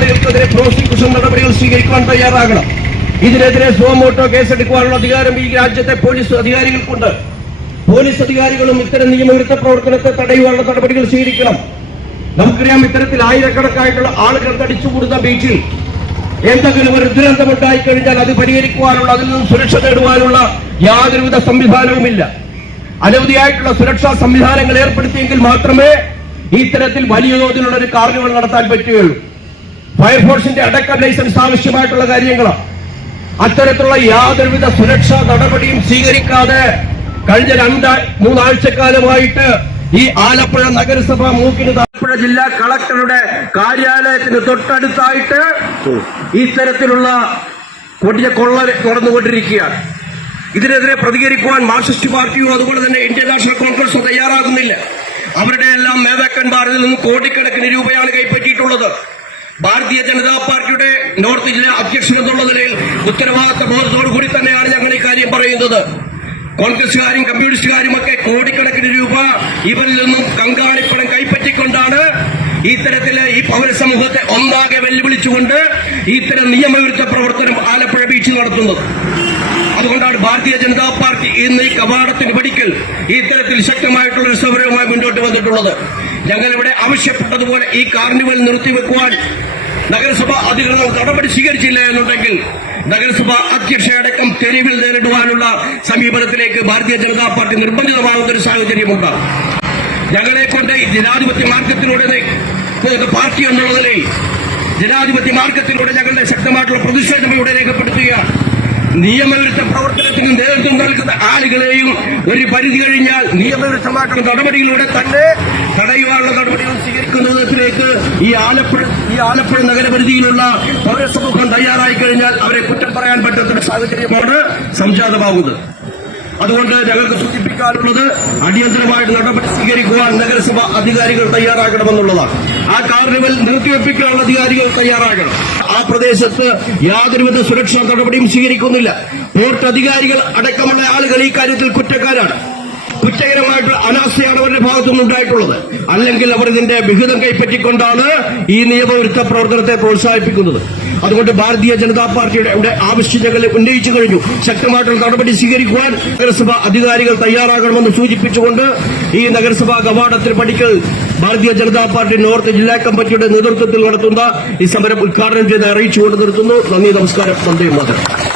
ആളുകൾക്കെതിരെ prosecution നടപടികൾ സ്വീകരിക്കാൻ തയ്യാറാകണം. ഇതിനെതിരെ സുമോട്ടോ കേസെടുക്കുവാനുള്ള അധികാരം ഈ രാജ്യത്തെ പോലീസ് അധികാരികൾക്കുണ്ട്. പോലീസ് അധികാരികളും ഇത്തരം നിയമവിരുദ്ധ പ്രവർത്തനത്തെ തടയുവാനുള്ള നടപടികൾ സ്വീകരിക്കണം. നമുക്കറിയാം, ഇത്തരത്തിൽ ആയിരക്കണക്കായിട്ടുള്ള ആളുകൾ തടിച്ചുകൂടുന്ന ബീച്ചിൽ എന്തെങ്കിലും ഒരു ദുരന്തമുണ്ടായി കഴിഞ്ഞാൽ അത് പരിഹരിക്കുവാനുള്ള, അതിൽ നിന്നും സുരക്ഷ നേടുവാനുള്ള യാതൊരുവിധ സംവിധാനവുമില്ല. അനവധിയായിട്ടുള്ള സുരക്ഷാ സംവിധാനങ്ങൾ ഏർപ്പെടുത്തിയെങ്കിൽ മാത്രമേ ഇത്തരത്തിൽ വലിയ തോതിലുള്ള ഒരു കാർണിവൽ നടത്താൻ പറ്റുകയുള്ളൂ. ഫയർഫോഴ്സിന്റെ അടക്കം ലൈസൻസ് ആവശ്യമായിട്ടുള്ള കാര്യങ്ങളാണ്. അത്തരത്തിലുള്ള യാതൊരുവിധ സുരക്ഷാ നടപടിയും സ്വീകരിക്കാതെ കഴിഞ്ഞ 2-3 ആഴ്ചക്കാലമായിട്ട് ഈ ആലപ്പുഴ നഗരസഭ മൂക്കിന് ആലപ്പുഴ ജില്ലാ കളക്ടറുടെ കാര്യാലയത്തിന് തൊട്ടടുത്തായിട്ട് ഇത്തരത്തിലുള്ള കൊടിയ കൊള്ള നടന്നുകൊണ്ടിരിക്കുകയാണ്. ഇതിനെതിരെ പ്രതികരിക്കുവാൻ മാർക്സിസ്റ്റ് പാർട്ടിയോ അതുപോലെ തന്നെ ഇന്ത്യൻ നാഷണൽ കോൺഗ്രസോ തയ്യാറാകുന്നില്ല. അവരുടെ എല്ലാം നേതാക്കന്മാർ ഇതിൽ നിന്ന് കോടിക്കണക്കിന് രൂപയാണ് കൈപ്പറ്റിയിട്ടുള്ളത്. ഭാരതീയ ജനതാ പാർട്ടിയുടെ നോർത്ത് ജില്ലാ അധ്യക്ഷൻ എന്നുള്ള നിലയിൽ ഉത്തരവാദിത്ത ബോധത്തോടുകൂടി തന്നെയാണ് ഞങ്ങൾ ഈ കാര്യം പറയുന്നത്. കോൺഗ്രസുകാരും കമ്മ്യൂണിസ്റ്റുകാരും ഒക്കെ കോടിക്കണക്കിന് രൂപ ഇവരിൽ നിന്നും കങ്കാണിപ്പണം കൈപ്പറ്റിക്കൊണ്ടാണ് ഇത്തരത്തില് ഈ പൗരസമൂഹത്തെ ഒന്നാകെ വെല്ലുവിളിച്ചുകൊണ്ട് ഇത്തരം നിയമവിരുദ്ധ പ്രവർത്തനം ആലപ്പുഴ ബീച്ചിൽ നടത്തുന്നത്. അതുകൊണ്ടാണ് ഭാരതീയ ജനതാ പാർട്ടി ഇന്ന് ഈ കവാടത്തിന് പഠിക്കൽ ഇത്തരത്തിൽ ശക്തമായിട്ടുള്ള ഒരു സമരവുമായി മുന്നോട്ട് വന്നിട്ടുള്ളത്. ഞങ്ങളിവിടെ ആവശ്യപ്പെട്ടതുപോലെ ഈ കാർണിവൽ നിർത്തിവെക്കുവാൻ നഗരസഭ അധികൃതർ നടപടി സ്വീകരിച്ചില്ല എന്നുണ്ടെങ്കിൽ നഗരസഭ അധ്യക്ഷയടക്കം തെരുവിൽ നേരിടുവാനുള്ള സമീപനത്തിലേക്ക് ഭാരതീയ ജനതാ പാർട്ടി നിർബന്ധിതമാകുന്ന ഒരു സാഹചര്യമുണ്ട്. ഞങ്ങളെ കൊണ്ട് ജനാധിപത്യ മാർഗത്തിലൂടെ പാർട്ടി എന്നുള്ള നിലയിൽ ജനാധിപത്യ മാർഗത്തിലൂടെ ഞങ്ങളുടെ ശക്തമായിട്ടുള്ള പ്രതിഷേധം ഇവിടെ രേഖപ്പെടുത്തുകയാണ്. നിയമവിരുദ്ധ പ്രവർത്തനത്തിന് നേതൃത്വം നൽകുന്ന ആളുകളെയും ഒരു പരിധി കഴിഞ്ഞാൽ നിയമവിരുദ്ധമായിട്ടുള്ള നടപടികളിലൂടെ തന്നെ തടയുവാനുള്ള നടപടികൾ സ്വീകരിക്കുന്നതിലേക്ക് ഈ ആലപ്പുഴ നഗരപരിധിയിലുള്ള പൗരസമൂഹം തയ്യാറായി കഴിഞ്ഞാൽ അവരെ കുറ്റം പറയാൻ പറ്റാത്തൊരു സാഹചര്യമാണ് സംജാതമാകുന്നത്. അതുകൊണ്ട് ഞങ്ങൾക്ക് സൂചിപ്പിക്കാനുള്ളത് അടിയന്തരമായിട്ട് നടപടി സ്വീകരിക്കുവാൻ നഗരസഭ അധികാരികൾ തയ്യാറാകണമെന്നുള്ളതാണ്. ആ കാർണിവൽ നിർത്തിവെപ്പിക്കാനുള്ള അധികാരികൾ തയ്യാറാകണം. ആ പ്രദേശത്ത് യാതൊരുവിധ സുരക്ഷാ നടപടിയും സ്വീകരിക്കുന്നില്ല. പോർട്ട് അധികാരികൾ അടക്കമുള്ള ആളുകൾ ഈ കാര്യത്തിൽ കുറ്റക്കാരാണ്. കുറ്റകരമായിട്ടുള്ള അനാസ്ഥയാണ് അവരുടെ ഭാഗത്തുനിന്നുണ്ടായിട്ടുള്ളത്. അല്ലെങ്കിൽ അവർ ഇതിന്റെ വിഹിതം കൈപ്പറ്റിക്കൊണ്ടാണ് ഈ നിയമവിരുദ്ധ പ്രവർത്തനത്തെ പ്രോത്സാഹിപ്പിക്കുന്നത്. അതുകൊണ്ട് ഭാരതീയ ജനതാ പാർട്ടിയുടെ ആവശ്യം ഞങ്ങൾ ഉന്നയിച്ചു കഴിഞ്ഞു. ശക്തമായിട്ടുള്ള നടപടി സ്വീകരിക്കുവാൻ നഗരസഭ അധികാരികൾ തയ്യാറാകണമെന്ന് സൂചിപ്പിച്ചുകൊണ്ട് ഈ നഗരസഭാ കവാടത്തിൽ പഠിക്കൽ ഭാരതീയ ജനതാ പാർട്ടി നോർത്ത് ജില്ലാ കമ്മിറ്റിയുടെ നേതൃത്വത്തിൽ നടത്തുന്ന ഈ സമരം ഉദ്ഘാടനം ചെയ്ത് അറിയിച്ചുകൊണ്ട് നിർത്തുന്നു. നന്ദി, നമസ്കാരം, വന്ദേ മാതരം.